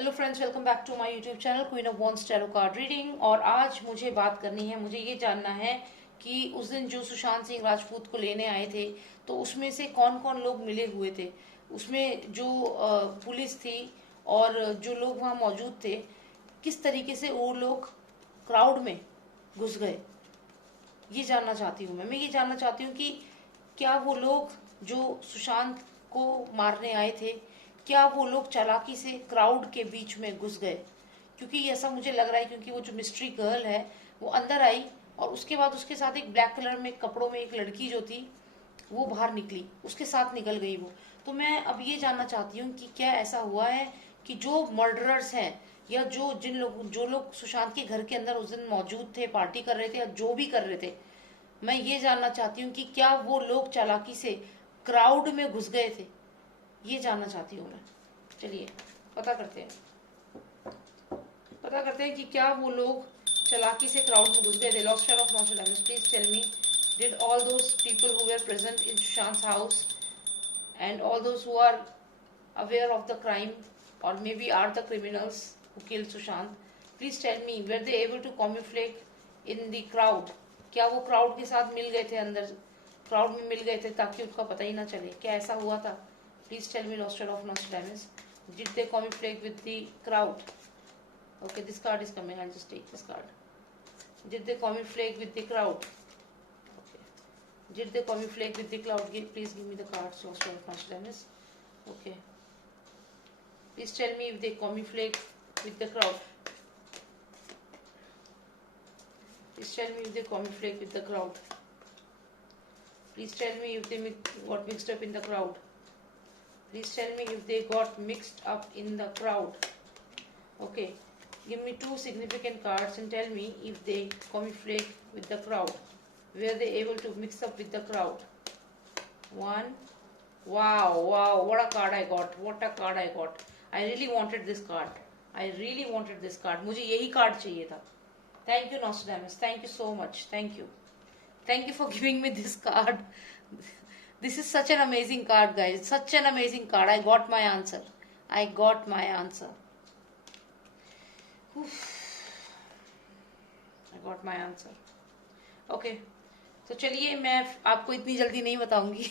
Hello friends, welcome back to my YouTube channel queen of wands tarot card reading. और आज मुझे बात करनी है, मुझे ये जानना है कि उस दिन जो सुशांत सिंह राजपूत को लेने आए थे तो उसमें से कौन कौन लोग मिले हुए थे। उसमें जो पुलिस थी और जो लोग वहाँ मौजूद थे, किस तरीके से वो लोग क्राउड में घुस गए, ये जानना चाहती हूँ मैं ये जानना चाहती हूँ कि क्या वो लोग जो सुशांत को मारने आए थे, क्या वो लोग चालाकी से क्राउड के बीच में घुस गए। क्योंकि ऐसा मुझे लग रहा है, क्योंकि वो जो मिस्ट्री गर्ल है वो अंदर आई और उसके बाद उसके साथ एक ब्लैक कलर में कपड़ों में एक लड़की जो थी वो बाहर निकली, उसके साथ निकल गई वो। तो मैं अब ये जानना चाहती हूँ कि क्या ऐसा हुआ है कि जो मर्डरर्स हैं या जो लोग सुशांत के घर के अंदर उस दिन मौजूद थे, पार्टी कर रहे थे या जो भी कर रहे थे, मैं ये जानना चाहती हूँ कि क्या वो लोग चालाकी से क्राउड में घुस गए थे, ये जानना चाहती हूँ मैं। चलिए पता करते हैं कि क्या वो लोग चालाकी से क्राउड में घुस गए थे। Lost star of Nostradamus, please tell me, did all those people who were present in Sushant house and all those who are aware of the crime or maybe are the criminals who killed Sushant, please tell me, were they able to camouflage in the crowd? क्या वो crowd के साथ मिल गए थे, अंदर crowd में मिल गए थे ताकि उनका पता ही ना चले? क्या ऐसा हुआ था? Please tell me, lost of Nostradamus, did they camouflage with the crowd? Okay, this card is coming, I'll just take this card. Did they camouflage with the crowd? Did they camouflage with the cloud? Please give me the cards, Lost of Nostradamus. Okay. Please tell me if they camouflage with the crowd. Please tell me if they camouflage with the crowd. Please tell me if they got mixed up in the crowd. Please tell me if they got mixed up in the crowd. Okay. Give me two significant cards and tell me if they camouflage with the crowd. Were they able to mix up with the crowd? One. Wow, what a card I got. What a card I got. I really wanted this card. I really wanted this card. मुझे यही card चाहिए था. Thank you, Nostradamus. Thank you so much. Thank you. Thank you for giving me this card. This is such an amazing card, guys. Such an amazing card. I got my answer. I got my answer. Oof. I got my answer. Okay. तो चलिए, मैं आपको इतनी जल्दी नहीं बताऊंगी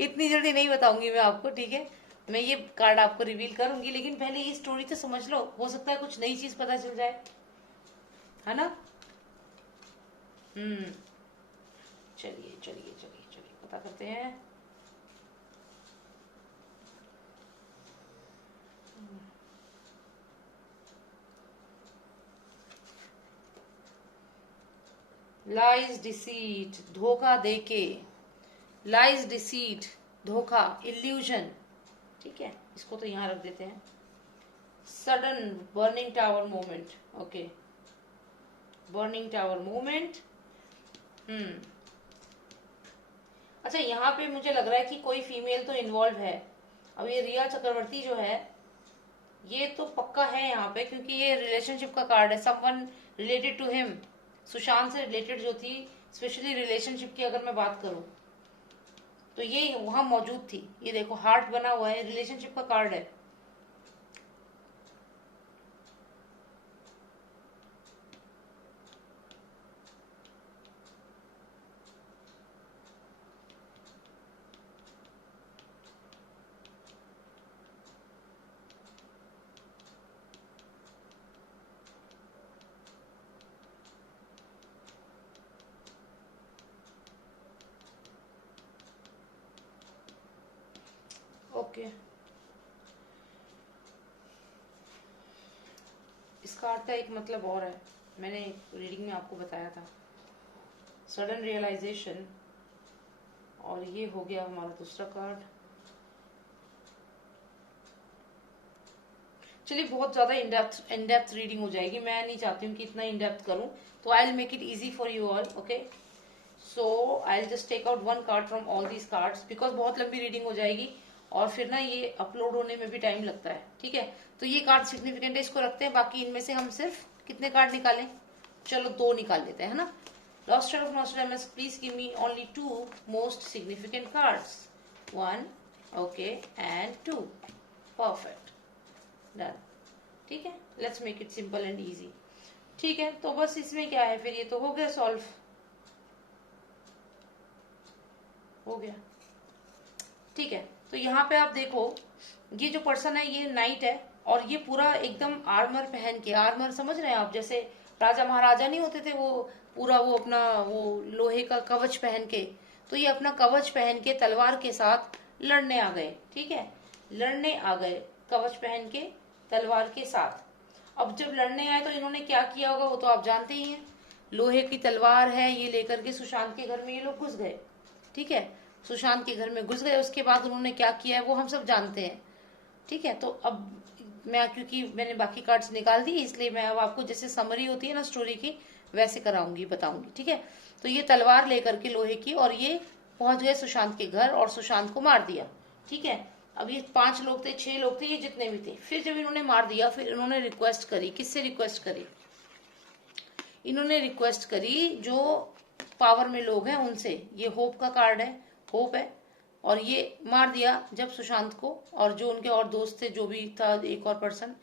इतनी जल्दी नहीं बताऊंगी मैं आपको, ठीक है? मैं ये कार्ड आपको रिवील करूंगी, लेकिन पहले ये स्टोरी तो समझ लो, हो सकता है कुछ नई चीज पता चल जाए, है ना? चलिए चलिए चलिए चलिए पता करते हैं। लाइज डिसीट, धोखा देके, लाइज डिसीट, धोखा, इल्यूजन, ठीक है? इसको तो यहां रख देते हैं। Sudden burning tower moment, okay, burning tower moment. अच्छा, यहाँ पे मुझे लग रहा है कि कोई फीमेल तो इन्वॉल्व है। अब ये रिया चक्रवर्ती जो है, ये तो पक्का है यहाँ पे, क्योंकि ये रिलेशनशिप का कार्ड है। Someone related to him, Sushant से रिलेटेड जो थी, स्पेशली रिलेशनशिप की अगर मैं बात करूं, तो ये वहां मौजूद थी। ये देखो, हार्ट बना हुआ है, रिलेशनशिप का कार्ड है। ओके, इसका अर्थ का एक मतलब और है, मैंने रीडिंग में आपको बताया था, सडन रियलाइजेशन। और ये हो गया हमारा दूसरा कार्ड। चलिए, बहुत ज्यादा इन डेप्थ रीडिंग हो जाएगी, मैं नहीं चाहती हूँ कि इतना इन डेप्थ करूं, तो I will make it easy for you all. Okay, so I will just take out one card from all these cards, because बहुत लंबी रीडिंग हो जाएगी और फिर ना ये अपलोड होने में भी टाइम लगता है, ठीक है? तो ये कार्ड सिग्निफिकेंट है, इसको रखते हैं। बाकी इनमें से हम सिर्फ कितने कार्ड निकालें? चलो, दो निकाल लेते हैं, है ना? Lost of Nostradamus, please give me only two most significant cards, 1, okay, and 2, perfect, done. ठीक है, let's make it simple and easy. ठीक है, तो बस इसमें क्या है फिर, ये तो हो गया सॉल्व, हो गया। ठीक है, तो यहाँ पे आप देखो, ये जो पर्सन है ये नाइट है, और ये पूरा एकदम आर्मर पहन के, आर्मर समझ रहे हैं आप, जैसे राजा महाराजा नहीं होते थे वो पूरा वो अपना वो लोहे का कवच पहन के, तो ये अपना कवच पहन के तलवार के साथ लड़ने आ गए। ठीक है, लड़ने आ गए कवच पहन के तलवार के साथ। अब जब लड़ने आए तो इन्होंने क्या किया होगा वो तो आप जानते ही हैं। लोहे की तलवार है, ये लेकर के सुशांत के घर में ये लोग घुस गए। ठीक है, सुशांत के घर में घुस गए, उसके बाद उन्होंने क्या किया है वो हम सब जानते हैं। ठीक है, तो अब मैं, क्योंकि मैंने बाकी कार्ड्स निकाल दी, इसलिए मैं अब आपको जैसे समरी होती है ना स्टोरी की, वैसे कराऊंगी, बताऊंगी। ठीक है, तो ये तलवार लेकर के लोहे की, और ये पहुंच गए सुशांत के घर और सुशांत को मार दिया। ठीक है, अब ये 5 लोग थे, 6 लोग थे, ये जितने भी थे। फिर जब इन्होंने मार दिया, फिर इन्होंने रिक्वेस्ट करी, किससे रिक्वेस्ट करी, इन्होंने रिक्वेस्ट करी जो पावर में लोग हैं उनसे। ये होप का कार्ड है, होप है, और ये मार दिया जब सुशांत को, और जो उनके और दोस्त थे, जो भी था एक और पर्सन।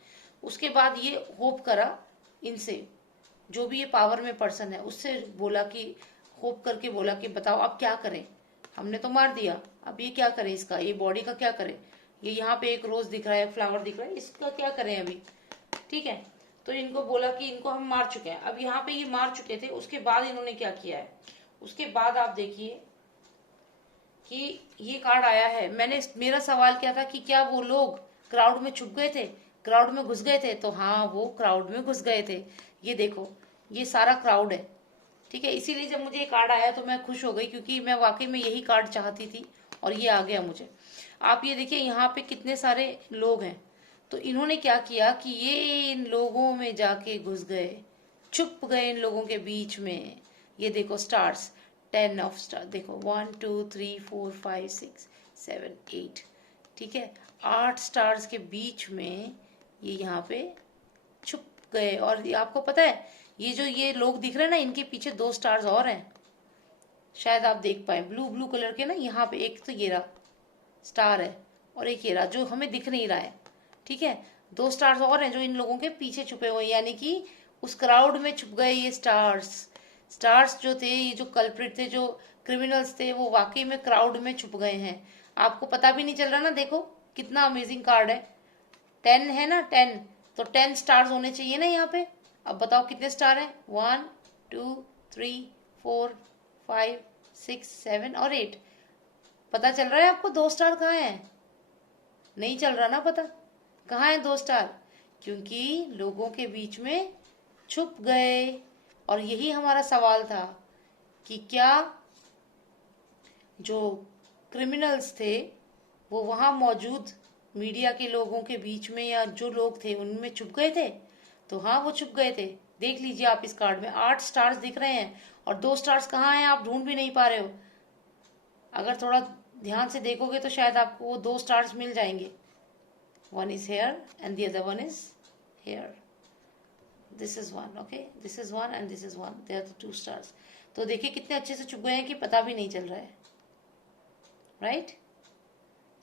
उसके बाद ये होप करा इनसे, जो भी ये पावर में पर्सन है उससे बोला कि, होप करके बोला कि बताओ अब क्या करें, हमने तो मार दिया, अब ये क्या करें, इसका ये बॉडी का क्या करें, ये यहाँ पे एक रोज दिख रहा है, फ्लावर दिख रहा है, इसका क्या करें अभी। ठीक है, तो इनको बोला कि इनको हम मार चुके हैं। अब यहाँ पे ये मार चुके थे, उसके बाद इन्होंने क्या किया है, उसके बाद आप देखिए कि ये कार्ड आया है। मेरा सवाल क्या था कि क्या वो लोग क्राउड में छुप गए थे, क्राउड में घुस गए थे, तो हाँ वो क्राउड में घुस गए थे। ये देखो, ये सारा क्राउड है। ठीक है, इसीलिए जब मुझे ये कार्ड आया तो मैं खुश हो गई, क्योंकि मैं वाकई में यही कार्ड चाहती थी, और ये आ गया मुझे। आप ये देखिए यहाँ पे कितने सारे लोग हैं, तो इन्होंने क्या किया कि ये इन लोगों में जाके घुस गए, छुप गए इन लोगों के बीच में। ये देखो स्टार्स, 10 ऑफ स्टार, देखो 1 2 3 4 5 6 7 8। ठीक है, 8 स्टार्स के बीच में ये यहाँ पे छुप गए। और ये आपको पता है, ये जो ये लोग दिख रहे हैं ना, इनके पीछे 2 स्टार्स और हैं, शायद आप देख पाए, ब्लू ब्लू कलर के ना, यहाँ पे एक तो ये रहा स्टार है, और एक ये रहा जो हमें दिख नहीं रहा है। ठीक है, 2 स्टार्स और हैं जो इन लोगों के पीछे छुपे हुए हैं, यानी कि उस क्राउड में छुप गए ये स्टार्स। स्टार्स जो थे, ये जो कल्प्रिट थे, जो क्रिमिनल्स थे, वो वाकई में क्राउड में छुप गए हैं। आपको पता भी नहीं चल रहा ना, देखो कितना अमेजिंग कार्ड है। 10 है ना, 10, तो 10 स्टार्स होने चाहिए ना यहाँ पे। अब बताओ कितने स्टार हैं, 1 2 3 4 5 6 7 और 8। पता चल रहा है आपको 2 स्टार कहाँ हैं? नहीं चल रहा ना पता, कहाँ है 2 स्टार? क्योंकि लोगों के बीच में छुप गए। और यही हमारा सवाल था कि क्या जो क्रिमिनल्स थे वो वहां मौजूद मीडिया के लोगों के बीच में, या जो लोग थे उनमें छुप गए थे? तो हाँ, वो छुप गए थे। देख लीजिए आप इस कार्ड में 8 स्टार्स दिख रहे हैं, और 2 स्टार्स कहाँ हैं आप ढूंढ भी नहीं पा रहे हो। अगर थोड़ा ध्यान से देखोगे तो शायद आपको वो 2 स्टार्स मिल जाएंगे। One is here and the other one is here. This is one, okay? This is one and this is one. They are the 2 stars. तो देखिए कितने अच्छे से छुप गए हैं कि पता भी नहीं चल रहा है, राइट?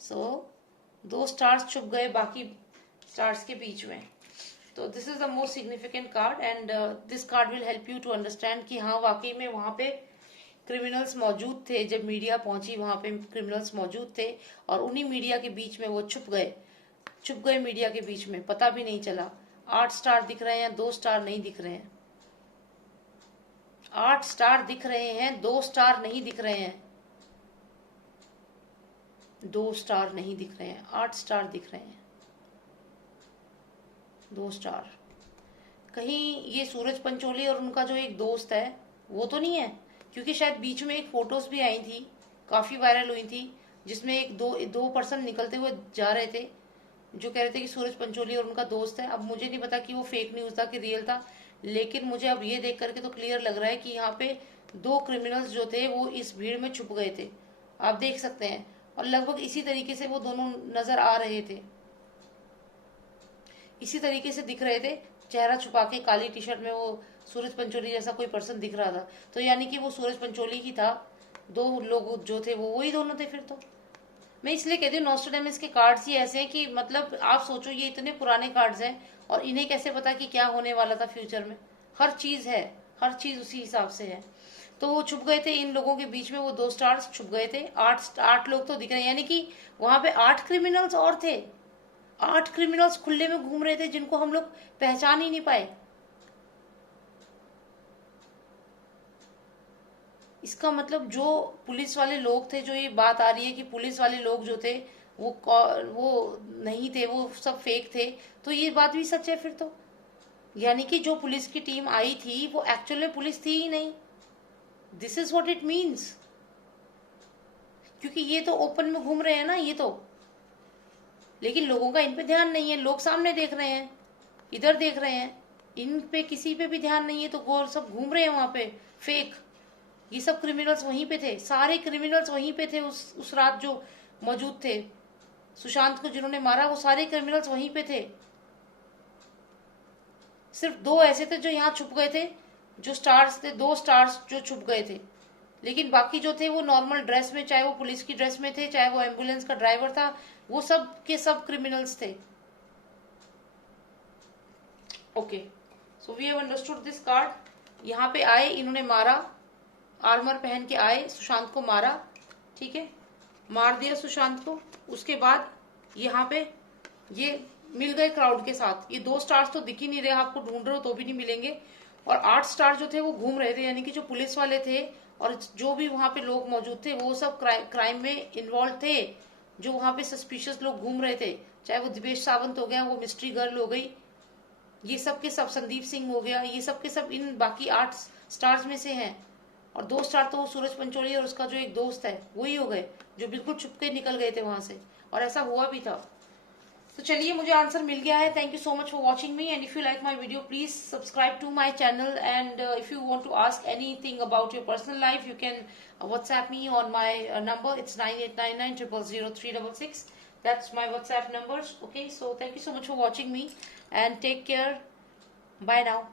सो 2 स्टार्स छुप गए बाकी स्टार्स के बीच में। तो this is the most significant card, and this card will help you to understand कि हाँ वाकई में वहां पे क्रिमिनल्स मौजूद थे। जब मीडिया पहुंची वहां पे क्रिमिनल्स मौजूद थे, और उन्हीं मीडिया के बीच में वो छुप गए मीडिया के बीच में, पता भी नहीं चला। 8 स्टार दिख रहे हैं, 2 स्टार नहीं दिख रहे हैं। 8 स्टार दिख रहे हैं, 2 स्टार नहीं दिख रहे हैं। 2 स्टार नहीं दिख रहे हैं, 8 स्टार दिख रहे हैं, 2 स्टार। कहीं ये सूरज पंचोली और उनका जो एक दोस्त है वो तो नहीं है? क्योंकि शायद बीच में एक फोटोज भी आई थी, काफी वायरल हुई थी, जिसमें एक दो पर्सन निकलते हुए जा रहे थे, जो कह रहे थे कि सूरज पंचोली और उनका दोस्त है। अब मुझे नहीं पता कि वो फेक न्यूज था कि रियल था, लेकिन मुझे अब ये देख करके तो क्लियर लग रहा है कि यहाँ पे 2 क्रिमिनल्स जो थे वो इस भीड़ में छुप गए थे, आप देख सकते हैं। और लगभग इसी तरीके से वो दोनों नजर आ रहे थे, इसी तरीके से दिख रहे थे, चेहरा छुपा के काली टी शर्ट में वो सूरज पंचोली जैसा कोई पर्सन दिख रहा था। तो यानी कि वो सूरज पंचोली ही था, 2 लोग जो थे वो वही दोनों थे। फिर तो मैं इसलिए कहती हूँ नॉस्ट्रेडेमस के कार्ड्स ही ऐसे हैं कि मतलब आप सोचो, ये इतने पुराने कार्ड्स हैं और इन्हें कैसे पता कि क्या होने वाला था फ्यूचर में? हर चीज है, हर चीज उसी हिसाब से है। तो वो छुप गए थे इन लोगों के बीच में, वो 2 स्टार्स छुप गए थे। 8 लोग तो दिख रहे हैं, यानी कि वहां पे 8 क्रिमिनल्स और थे। 8 क्रिमिनल्स खुले में घूम रहे थे जिनको हम लोग पहचान ही नहीं पाए। इसका मतलब जो पुलिस वाले लोग थे, जो ये बात आ रही है कि पुलिस वाले लोग जो थे वो नहीं थे, वो सब फेक थे, तो ये बात भी सच है फिर तो। यानी कि जो पुलिस की टीम आई थी वो एक्चुअल में पुलिस थी ही नहीं। This is what it means. क्योंकि ये तो ओपन में घूम रहे हैं ना ये तो, लेकिन लोगों का इन पे ध्यान नहीं है। लोग सामने देख रहे हैं, इधर देख रहे हैं, इन पे किसी पे भी ध्यान नहीं है। तो गोर सब घूम रहे हैं वहां पे फेक। ये सब क्रिमिनल्स वहीं पे थे, सारे क्रिमिनल्स वहीं पे थे उस रात जो मौजूद थे। सुशांत को जिन्होंने मारा वो सारे क्रिमिनल्स वहीं पे थे। सिर्फ 2 ऐसे थे जो यहाँ छुप गए थे, जो स्टार्स थे, 2 स्टार्स जो छुप गए थे। लेकिन बाकी जो थे वो नॉर्मल ड्रेस में, चाहे वो पुलिस की ड्रेस में थे, चाहे वो एम्बुलेंस का ड्राइवर था, वो सब के सब क्रिमिनल्स थे। Okay, so we have understood this card. यहाँ पे आए, इन्होंने मारा, आर्मर पहन के आए, सुशांत को मारा, ठीक है, मार दिया सुशांत को। उसके बाद यहाँ पे ये मिल गए क्राउड के साथ। ये 2 स्टार्स तो दिख ही नहीं रहे, आपको ढूंढ रहे हो तो भी नहीं मिलेंगे। और 8 स्टार जो थे वो घूम रहे थे, यानी कि जो पुलिस वाले थे और जो भी वहां पे लोग मौजूद थे वो सब क्राइम में इन्वॉल्व थे। जो वहां पे सस्पिशियस लोग घूम रहे थे, चाहे वो दिवेश सावंत हो गया, वो मिस्ट्री गर्ल हो गई, ये सब के सब, संदीप सिंह हो गया, ये सब के सब इन बाकी 8 स्टार्स में से हैं। और 2 स्टार तो वो सूरज पंचोली और उसका जो एक दोस्त है वही हो गए, जो बिल्कुल छुप के निकल गए थे वहां से। और ऐसा हुआ भी था। तो चलिए, मुझे आंसर मिल गया है। Thank you so much for watching me, and if you like my video please subscribe to my channel. And if you want to ask anything about your personal life, you can WhatsApp me on my number. It's 9899000366. That's my WhatsApp numbers. Okay, so thank you so much for watching me and take care. Bye now.